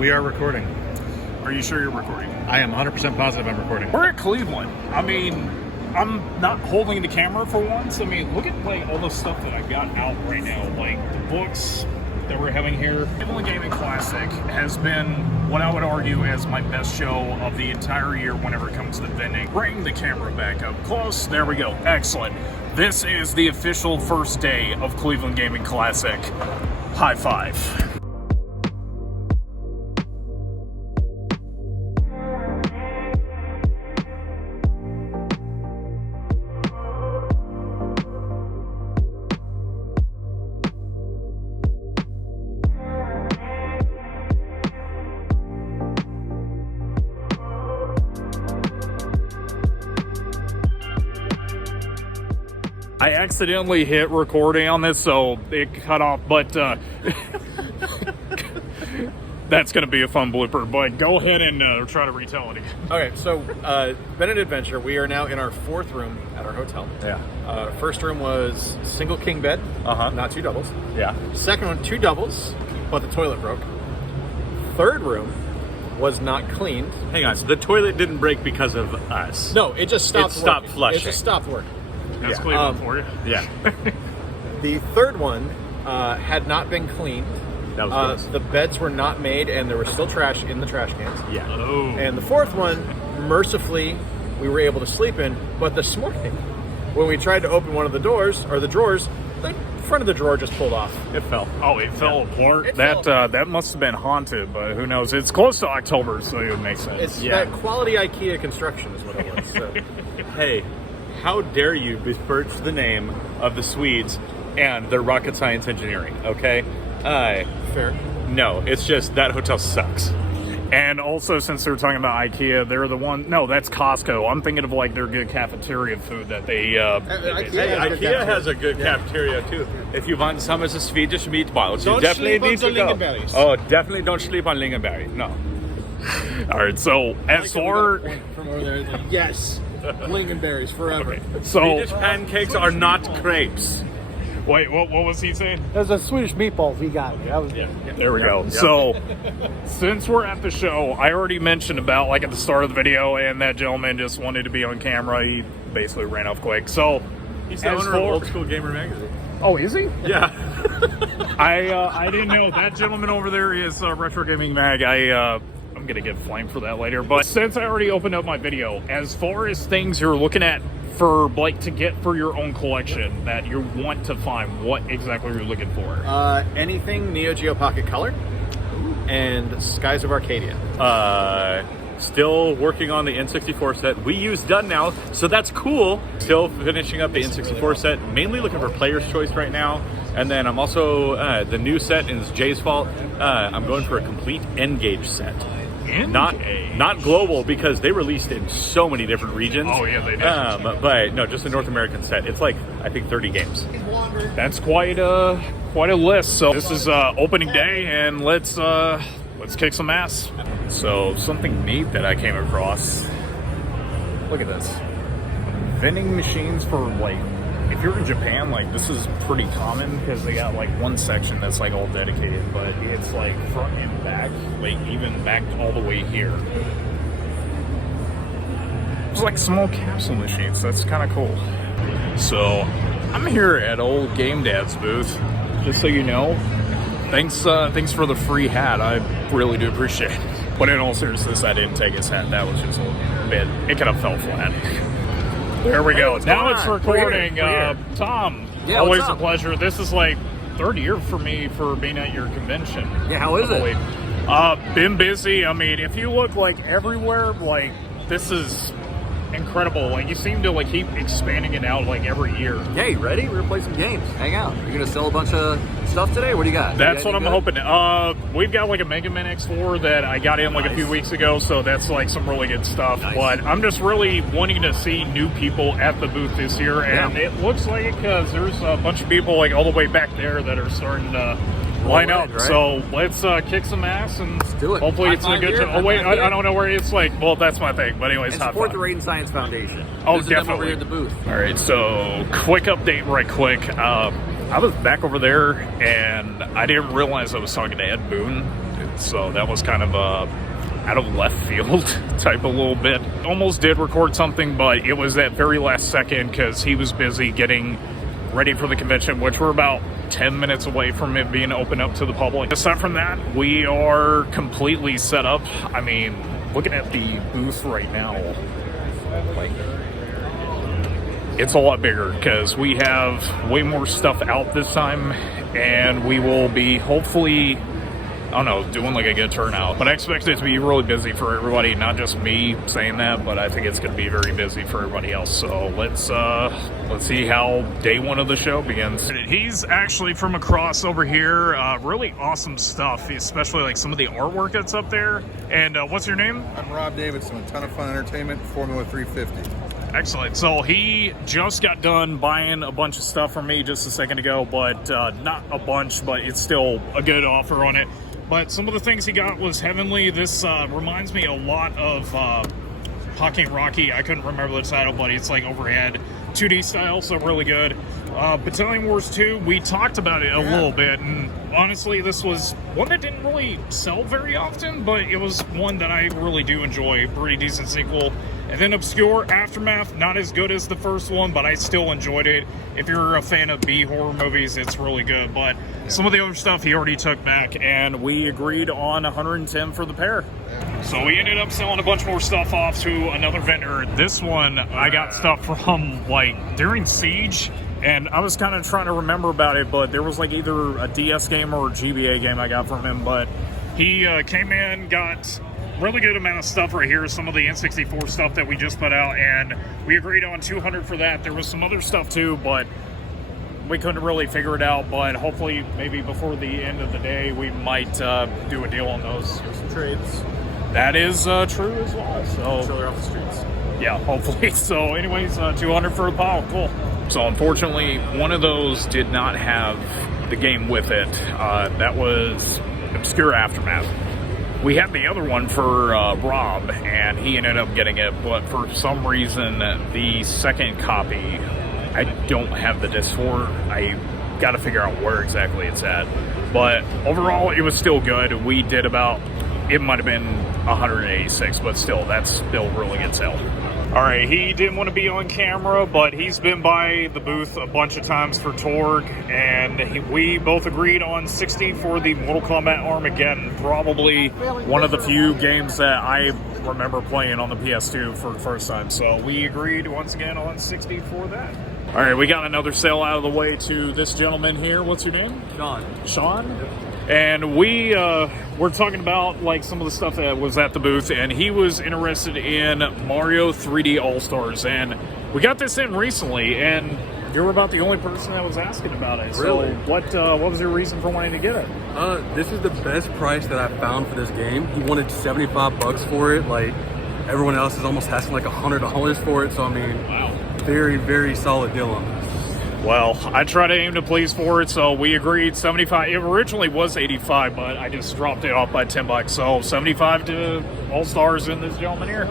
We are recording. Are you sure you're recording? I am 100% positive I'm recording. We're at Cleveland. I mean, I'm not holding the camera for once. I mean, look at like all the stuff that I've got out right now. Like the books that we're having here. Cleveland Gaming Classic has been what I would argue as my best show of the entire year whenever it comes to vending. Bring the camera back up close. There we go. Excellent. This is the official first day of Cleveland Gaming Classic. High five. I accidentally hit recording on this, so it cut off, but that's going to be a fun blooper, but go ahead and try to retell it again. Okay, so Bennett Adventure, we are now in our fourth room at our hotel. Yeah. First room was single king bed, not two doubles. Yeah. Second one, two doubles, but the toilet broke. Third room was not cleaned. Hang on, so the toilet didn't break because of us? No, it just stopped It stopped working. flushing. It just stopped working. That's Cleveland for you. Yeah. The third one had not been cleaned. That was gross. The beds were not made, and there was still trash in the trash cans. Yeah. Oh. And the fourth one, mercifully, we were able to sleep in. But this morning, when we tried to open one of the doors, or the drawers, the front of the drawer just pulled off. It fell. Oh, it fell apart. It That fell. that must have been haunted, but who knows? It's close to October, so it would make sense. It's Yeah. that quality IKEA construction is what it was. So. Hey, how dare you besmirch the name of the Swedes and their rocket science engineering, okay? Fair. No, it's just that hotel sucks. And also, since they're talking about IKEA, they're the one. No, that's Costco. I'm thinking of like their good cafeteria food that they. IKEA has a good cafeteria too. If you want some of the Swedish meatballs, Don't you definitely sleep on need the to go. lingonberries. Oh, definitely don't sleep on lingonberry. No. All right. So as for From over there, it's like, yes, lingonberries forever. so Swedish pancakes are not crepes. wait, what was he saying? Those are Swedish meatballs he got. That was There we go. Yeah. So, since we're at the show, I already mentioned about like at the start of the video, and that gentleman just wanted to be on camera. He basically ran off quick. So, He's the as owner of for- Old School Gamer magazine. oh, is he? Yeah. I didn't know that gentleman over there is Retro Gaming Mag. I'm gonna get flamed for that later. But since I already opened up my video, as far as things you're looking at for like to get for your own collection that you want to find, what exactly you're looking for? Anything Neo Geo Pocket Color and Skies of Arcadia. Still working on the N64 set. Wii U's done now, so that's cool. Still finishing up the N64 set. Mainly looking for Player's Choice right now. And then I'm also, the new set is Jay's Fault. I'm going for a complete N-Gage set. Not global, because they released in so many different regions. Oh, yeah, they did. But no, just a North American set. It's like, I think 30 games. That's quite a list. So this is opening day, and let's kick some ass. So something neat that I came across. Look at this. Vending machines for like, if you're in Japan, like this is pretty common because they got like one section that's like all dedicated, but it's like front and back, like even back all the way here. It's like small capsule machines. That's kind of cool. So I'm here at old Game Dad's booth. Just so you know, thanks for the free hat. I really do appreciate it. But in all seriousness, I didn't take his hat. That was just a little bit. It kind of fell flat. There we go. what's Now going it's on? recording. We're here. Tom, Yeah, always what's a up? pleasure. This is like third year for me for being at your convention. Yeah, how is I it? believe. Been busy. I mean, if you look like everywhere, like this is incredible. Like you seem to like keep expanding it out like every year. Hey, ready? We're gonna play some games. Hang out. You're gonna sell a bunch of stuff today? What do you got? That's You what got I'm anything hoping. We've got like a Mega Man X4 that I got in like a few weeks ago, so that's like some really good stuff. Nice. But I'm just really wanting to see new people at the booth this year, and Yeah. it looks like it because there's a bunch of people like all the way back there that are starting to line up. in, right? So let's kick some ass and do it. hopefully High it's a five good. here, Oh wait, high five I here. don't know where it's like. Well, that's my thing. But anyways, And high support five. the Raiden Science Foundation. Oh, Visit them over definitely. here at the booth. All right, so quick update right quick. I was back over there, and I didn't realize I was talking to Ed Boon. so that was kind of out of left field type of little bit. Almost did record something, but it was that very last second because he was busy getting ready for the convention, which we're about 10 minutes away from it being open up to the public. Aside from that, we are completely set up. I mean, looking at the booth right now, like, it's a lot bigger because we have way more stuff out this time, and we will be hopefully, I don't know, doing like a good turnout. But I expect it to be really busy for everybody, not just me saying that, but I think it's going to be very busy for everybody else. So let's see how day one of the show begins. He's actually from across over here. Really awesome stuff, especially like some of the artwork that's up there. And what's your name? I'm Rob Davidson, a Ton of Fun Entertainment, Formula 350. Excellent. So he just got done buying a bunch of stuff from me just a second ago, but not a bunch, but it's still a good offer on it. But some of the things he got was heavenly. This reminds me a lot of Hockey and Rocky. I couldn't remember the title, but it's like overhead 2D style, so really good. Battalion Wars 2, we talked about it a little bit, and honestly, this was one that didn't really sell very often, but it was one that I really do enjoy. Pretty decent sequel. And then Obscure Aftermath, not as good as the first one, but I still enjoyed it. If you're a fan of B horror movies, it's really good. But some of the other stuff he already took back, and we agreed on 110 for the pair. So we ended up selling a bunch more stuff off to another vendor. This one, I got stuff from like during Siege, and I was kind of trying to remember about it, but there was like either a DS game or a GBA game I got from him. But he came in, got really good amount of stuff right here, some of the N64 stuff that we just put out, and we agreed on 200 for that. There was some other stuff too, but we couldn't really figure it out. But hopefully maybe before the end of the day we might do a deal on those. Some trades. That is true as well. So Trailer off the streets. yeah, hopefully. So anyways, 200 for a pile. Cool. So unfortunately, one of those did not have the game with it. That was Obscure Aftermath. We had the other one for Rob, and he ended up getting it, but for some reason, the second copy, I don't have the disc for. I got to figure out where exactly it's at. But overall, it was still good. We did about, it might have been 186, but still, that's still really good sale. All right, he didn't want to be on camera, but he's been by the booth a bunch of times for Torg, and we both agreed on 60 for the Mortal Kombat Armageddon. Probably one of the few games that I remember playing on the PS2 for the first time. So we agreed once again on 60 for that. All right, we got another sale out of the way to this gentleman here. What's your name? Sean. Sean? Yep. And we're talking about like some of the stuff that was at the booth, and he was interested in Mario 3D All-Stars, and we got this in recently, and you were about the only person that was asking about it. Really? So what was your reason for wanting to get it? This is the best price that I found for this game. He wanted $75 for it. Like everyone else is almost asking like $100 for it. So I mean, Wow. very, very solid deal on this. Well, I try to aim to please for it, so we agreed 75. It originally was 85, but I just dropped it off by $10. So 75 to All-Stars in this gentleman here.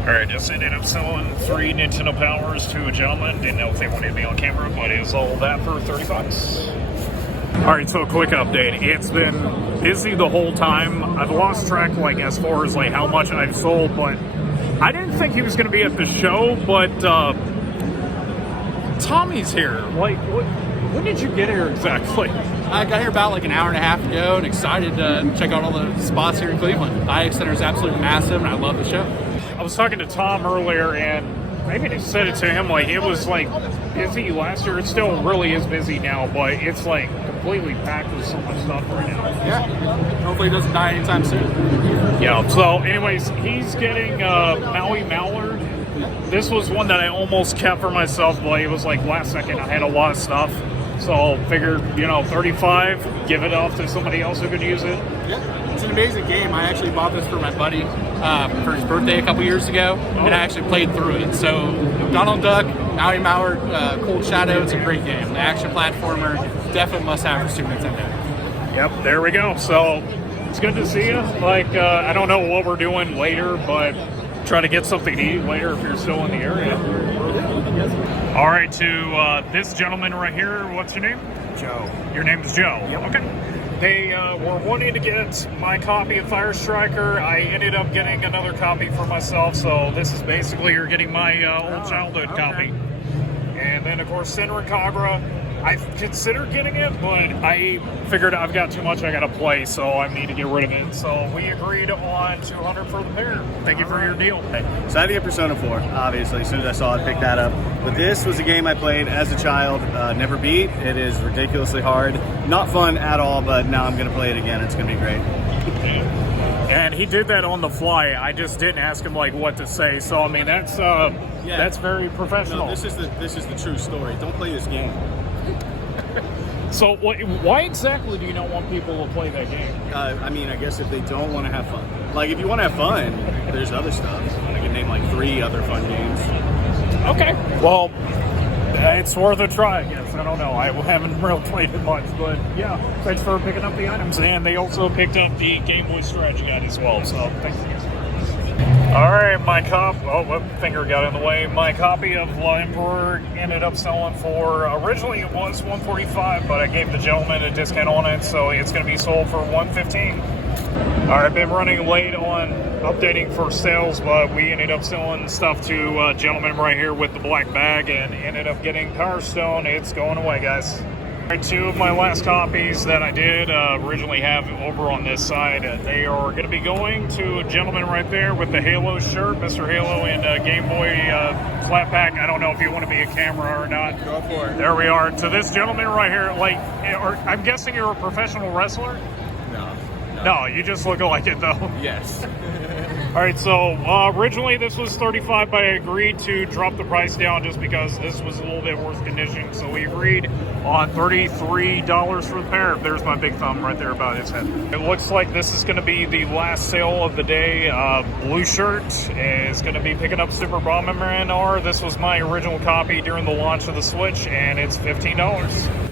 All right, just ended up selling 3 Nintendo Powers to a gentleman. Didn't know if they wanted to be on camera, but it was all that for $30. All right, so a quick update. It's been busy the whole time. I've lost track, like, as far as, like, how much I've sold, but I didn't think he was going to be at the show, but Tommy's here. Like, when did you get here exactly? I got here about like an hour and a half ago and excited to check out all the spots here in Cleveland. IX Center is absolutely massive, and I love the show. I was talking to Tom earlier, and maybe I said it to him, like, it was like busy last year. It still really is busy now, but it's like completely packed with so much stuff right now. Yeah. Hopefully it doesn't die anytime soon. Yeah, so anyways, he's getting Maui Mallard. This was one that I almost kept for myself, but it was like last second. I had a lot of stuff, so figured, 35, give it off to somebody else who could use it. Yeah. It's an amazing game. I actually bought this for my buddy for his birthday a couple years ago, and I actually played through it. So Donald Duck, Maui Mallard, Cold Shadow, it's a great game. The action platformer, definitely must have for Super Nintendo. Yep, there we go. So it's good to see you. Like, I don't know what we're doing later, but try to get something to eat later if you're still in the area. All right, to this gentleman right here, what's your name? Joe. Your name is Joe. Yep. Okay. they were wanting to get my copy of Fire Striker. I ended up getting another copy for myself, so this is basically you're getting my old childhood copy. And then, of course, Senran Kagura. I considered getting it, but I figured I've got too much I got to play, so I need to get rid of it. So we agreed on 200 for the pair. Thank you for your deal. So I had to get Persona 4, obviously. As soon as I saw it, picked that up. But this was a game I played as a child, never beat. It is ridiculously hard. Not fun at all, but now I'm going to play it again. It's going to be great. And he did that on the fly. I just didn't ask him like what to say. So I mean, that's very professional. No, this is the true story. Don't play this game. So why exactly do you not want people to play that game? I mean, I guess if they don't want to have fun. Like, if you want to have fun, there's other stuff. I can name like 3 other fun games. Okay. Well, it's worth a try, I guess. I don't know. I haven't really played it much, but yeah. Thanks for picking up the items. And they also picked up the Game Boy Strategy Guide as well, so thanks again. All right, my finger got in the way. My copy of La Emperor ended up selling for, originally it was $145, but I gave the gentleman a discount on it, so it's going to be sold for $115. All right, I've been running late on updating for sales, but we ended up selling stuff to a gentleman right here with the black bag and ended up getting Power Stone. It's going away, guys. All right, 2 of my last copies that I did originally have over on this side, they are going to be going to a gentleman right there with the Halo shirt, Mr. Halo in Game Boy flat pack. I don't know if you want to be a camera or not. Go for it. There we are. To this gentleman right here, I'm guessing you're a professional wrestler? No, you just look like it though. Yes. All right, so originally this was $35, but I agreed to drop the price down just because this was a little bit worse condition. So we agreed on $33 for the pair. There's my big thumb right there about his head. It looks like this is going to be the last sale of the day. Blue Shirt is going to be picking up Super Bomberman R. This was my original copy during the launch of the Switch, and it's $15.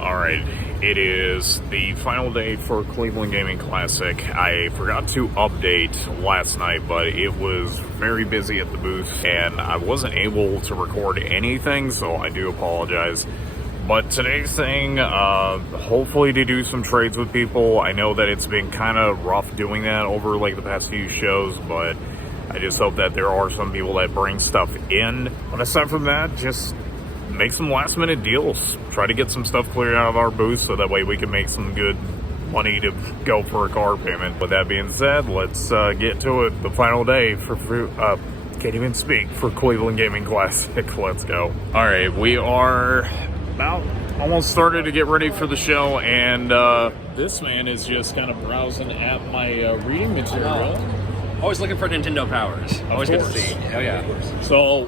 All right, it is the final day for Cleveland Gaming Classic. I forgot to update last night, but it was very busy at the booth, and I wasn't able to record anything, so I do apologize. But today's thing, hopefully to do some trades with people. I know that it's been kind of rough doing that over like the past few shows, but I just hope that there are some people that bring stuff in. But aside from that, just make some last minute deals. Try to get some stuff cleared out of our booth so that way we can make some good money to go for a car payment. With that being said, let's get to it. The final day for can't even speak, for Cleveland Gaming Classic. Let's go. All right, we are about almost started to get ready for the show, and this man is just kind of browsing at my reading material. Always looking for Nintendo powers. Always good to see. Oh yeah. So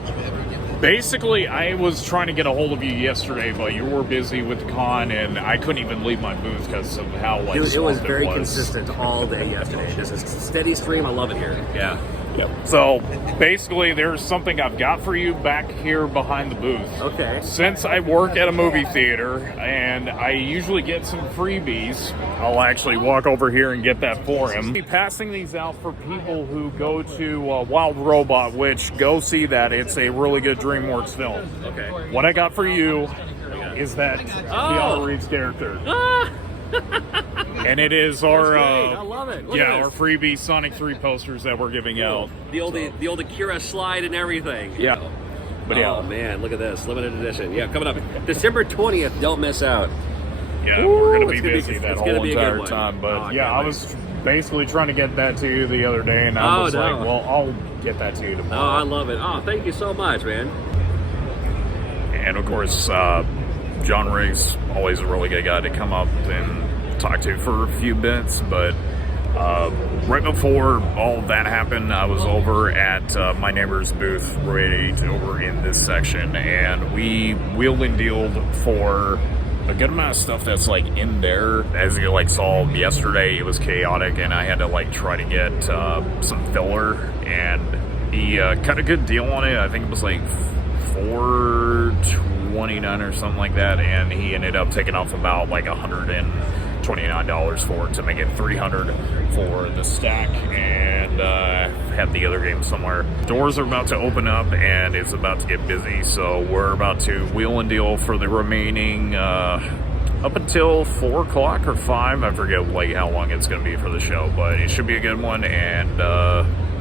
basically, I was trying to get a hold of you yesterday, but you were busy with the con, and I couldn't even leave my booth because of how It was swamped very was. consistent all day yesterday. Just a steady stream. I love it here. Yeah. Yep. So basically, there's something I've got for you back here behind the booth. Okay. Since I work at a movie theater and I usually get some freebies, I'll actually walk over here and get that for him. I'll be passing these out for people who go to Wild Robot, which go see that. It's a really good DreamWorks film. Okay. What I got for you is that Keanu Reeves character. And it is our I love it. Look yeah, at our this. freebie Sonic 3 posters that we're giving out. The old Akira slide and everything. Yeah. But yeah. Oh man, look at this limited edition. Yeah, coming up December 20th. Don't miss out. Yeah, Ooh, we're gonna be it's gonna be- busy that it's gonna whole be a good entire one. time. But Oh, I yeah, can't I wait. was basically trying to get that to you the other day, and I Oh, was no. like, well, I'll get that to you Oh, tomorrow. I love it. Oh, thank you so much, man. And of course, John Riggs, always a really good guy to come up and talk to for a few bits. But right before all of that happened, I was over at my neighbor's booth right over in this section, and we wheeled and dealed for a good amount of stuff that's like in there. As you like saw yesterday, it was chaotic, and I had to like try to get some filler, and he cut a good deal on it. I think it was like $429 or something like that, and he ended up taking off about like $129 for it to make it $300 for the stack, and have the other game somewhere. Doors are about to open up, and it's about to get busy, so we're about to wheel and deal for the remaining up until 4 o'clock or 5. I forget like how long it's going to be for the show, but it should be a good one. And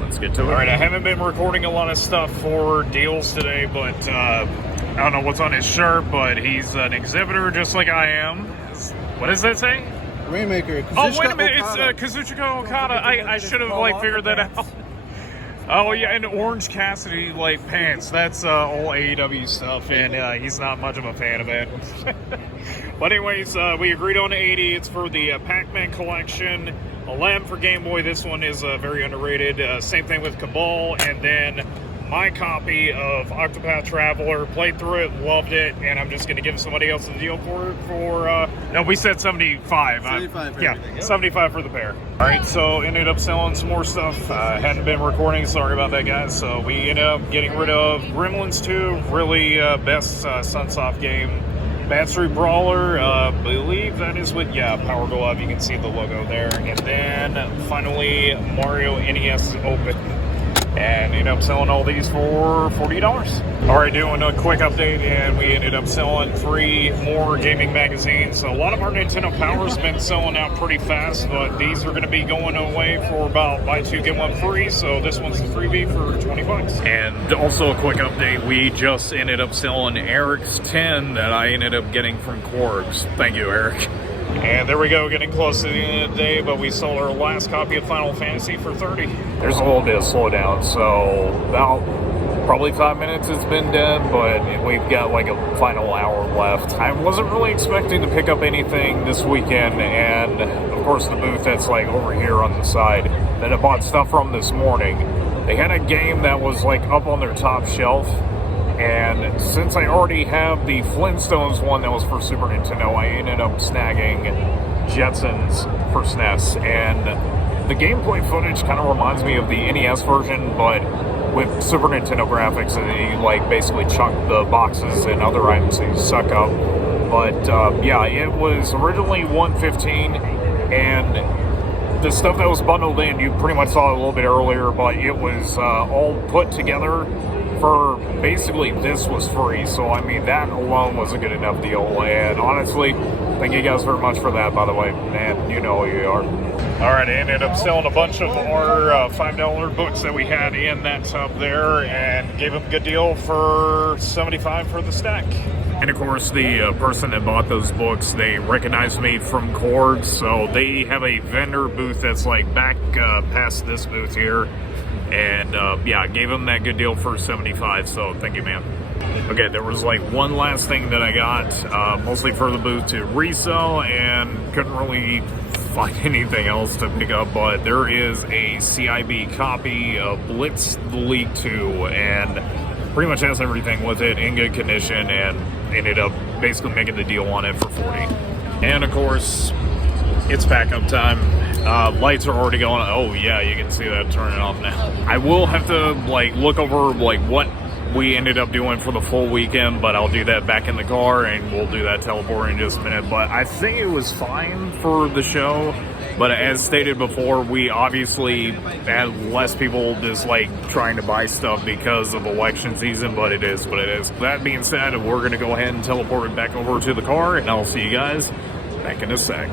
let's get to it. All right, I haven't been recording a lot of stuff for deals today, but I don't know what's on his shirt, but he's an exhibitor just like I am. What does that say? Rainmaker. Oh, wait a minute. It's Kazuchika Okada. I should have like figured that out. Oh yeah, and Orange Cassidy like pants. That's all AEW stuff, and he's not much of a fan of it. But anyways, we agreed on 80. It's for the Pac-Man collection. 11 for Game Boy. This one is very underrated. Same thing with Cabal, and then my copy of Octopath Traveler. Played through it, loved it, and I'm just going to give somebody else a deal for it. No, we said 75. 75 for yeah, everything, yep. 75 for the pair. All right, so ended up selling some more stuff. Hadn't been recording, sorry about that, guys. So we ended up getting rid of Gremlins 2, really best Sunsoft game. Bad Street Brawler, believe that is with, Power Glove. You can see the logo there. And then finally Mario NES Open. And ended up selling all these for $40. All right, doing a quick update, and we ended up selling 3 more gaming magazines. So a lot of our Nintendo Power's been selling out pretty fast, but these are going to be going away for about buy 2 get 1 free. So this one's the freebie for $20. And also a quick update, we just ended up selling Eric's 10 that I ended up getting from Korgs. Thank you, Eric. And there we go, getting close to the end of the day, but we sold our last copy of Final Fantasy for $30. There's a little bit of slowdown, so about probably 5 minutes it's been dead, but we've got like a final hour left. I wasn't really expecting to pick up anything this weekend, and of course the booth that's like over here on the side that I bought stuff from this morning, they had a game that was like up on their top shelf. And since I already have the Flintstones one that was for Super Nintendo, I ended up snagging Jetsons for SNES. And the gameplay footage kind of reminds me of the NES version, but with Super Nintendo graphics, and you like basically chunk the boxes and other items that you suck up. But yeah, it was originally $115, and the stuff that was bundled in, you pretty much saw it a little bit earlier, but it was all put together for basically this was free. So I mean, that alone was a good enough deal. And honestly, thank you guys very much for that, by the way. Man, you know who you are. All right, I ended up selling a bunch of our $5 books that we had in that tub there, and gave them a good deal for $75 for the stack. And of course, the person that bought those books, they recognized me from Korgs, so they have a vendor booth that's like back past this booth here. And yeah, I gave them that good deal for $75, so thank you, man. Okay, there was like one last thing that I got, mostly for the booth to resell, and couldn't really find anything else to pick up, but there is a CIB copy of Blitz the League 2, and pretty much has everything with it in good condition, and ended up basically making the deal on it for $40. And of course, it's backup time. Lights are already going. Oh yeah, you can see that turning off now. I will have to like look over like what we ended up doing for the full weekend, but I'll do that back in the car, and we'll do that teleport in just a minute. But I think it was fine for the show. But as stated before, we obviously had less people just like trying to buy stuff because of election season, but it is what it is. That being said, we're going to go ahead and teleport it back over to the car, and I'll see you guys back in a sec.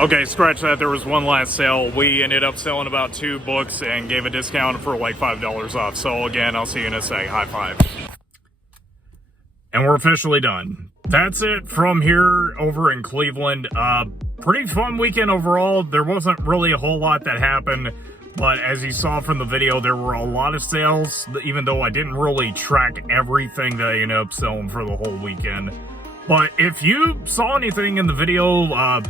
Okay, scratch that. There was one last sale. We ended up selling about 2 books and gave a discount for like $5 off. So again, I'll see you in a sec. High five. And we're officially done. That's it from here over in Cleveland. Pretty fun weekend overall. There wasn't really a whole lot that happened, but as you saw from the video, there were a lot of sales, even though I didn't really track everything that I ended up selling for the whole weekend. But if you saw anything in the video,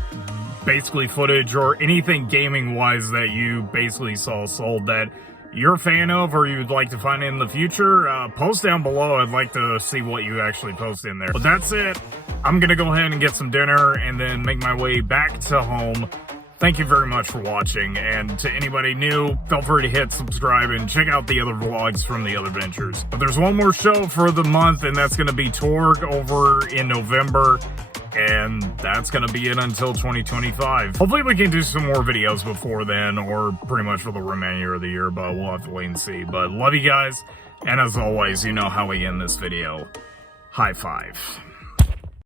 basically footage or anything gaming wise that you basically saw sold that you're a fan of or you'd like to find in the future, post down below. I'd like to see what you actually post in there. But that's it. I'm gonna go ahead and get some dinner and then make my way back to home. Thank you very much for watching, and to anybody new, feel free to hit subscribe and check out the other vlogs from the other ventures. But there's one more show for the month, and that's gonna be Torg over in November. And that's going to be it until 2025. Hopefully we can do some more videos before then, or pretty much for the remainder of the year, but we'll have to wait and see. But love you guys, and as always, you know how we end this video. High five.